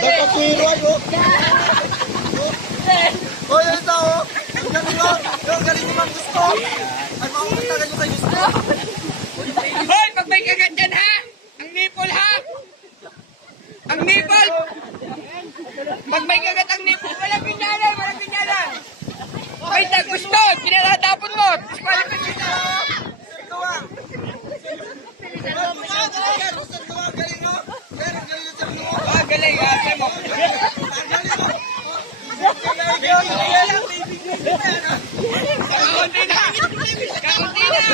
Napasiro Hoy, ano tao? Yung galing mo ang gusto. Ay, makakatagal nyo kayo gusto. Hoy, pag may kagat dyan ha! Ang nipple ha! Ang nipple! Pag may kagat ang nipple, walang pinyalan, walang pinyalan! May gusto, pinalatapon mo! Disqualified kita! Ah, galing, ate mo. Kaunti na! Kaunti na!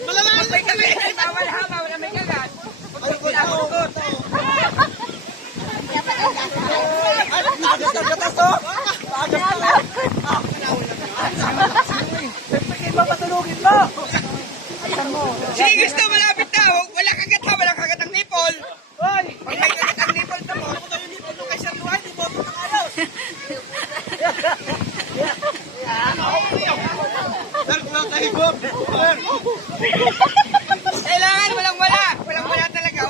Pag may kagat, bawal ha, bawal may kagat. Pag pinahugot. Sige, gusto, malapit na. Wala kagat ha, wala kagat ang nipple. Pag may kagat ang nipple na mo, kailangan walang-wala. Walang-wala talaga.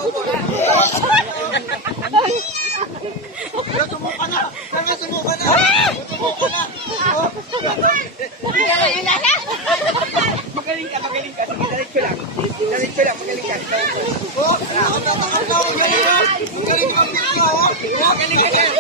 Sumuka na! Sumuka na! Magaling ka, magaling ka. Sige, dalit ko lang. Dalit ko lang, magaling ka. Magaling ka! Magaling ka! Magaling ka.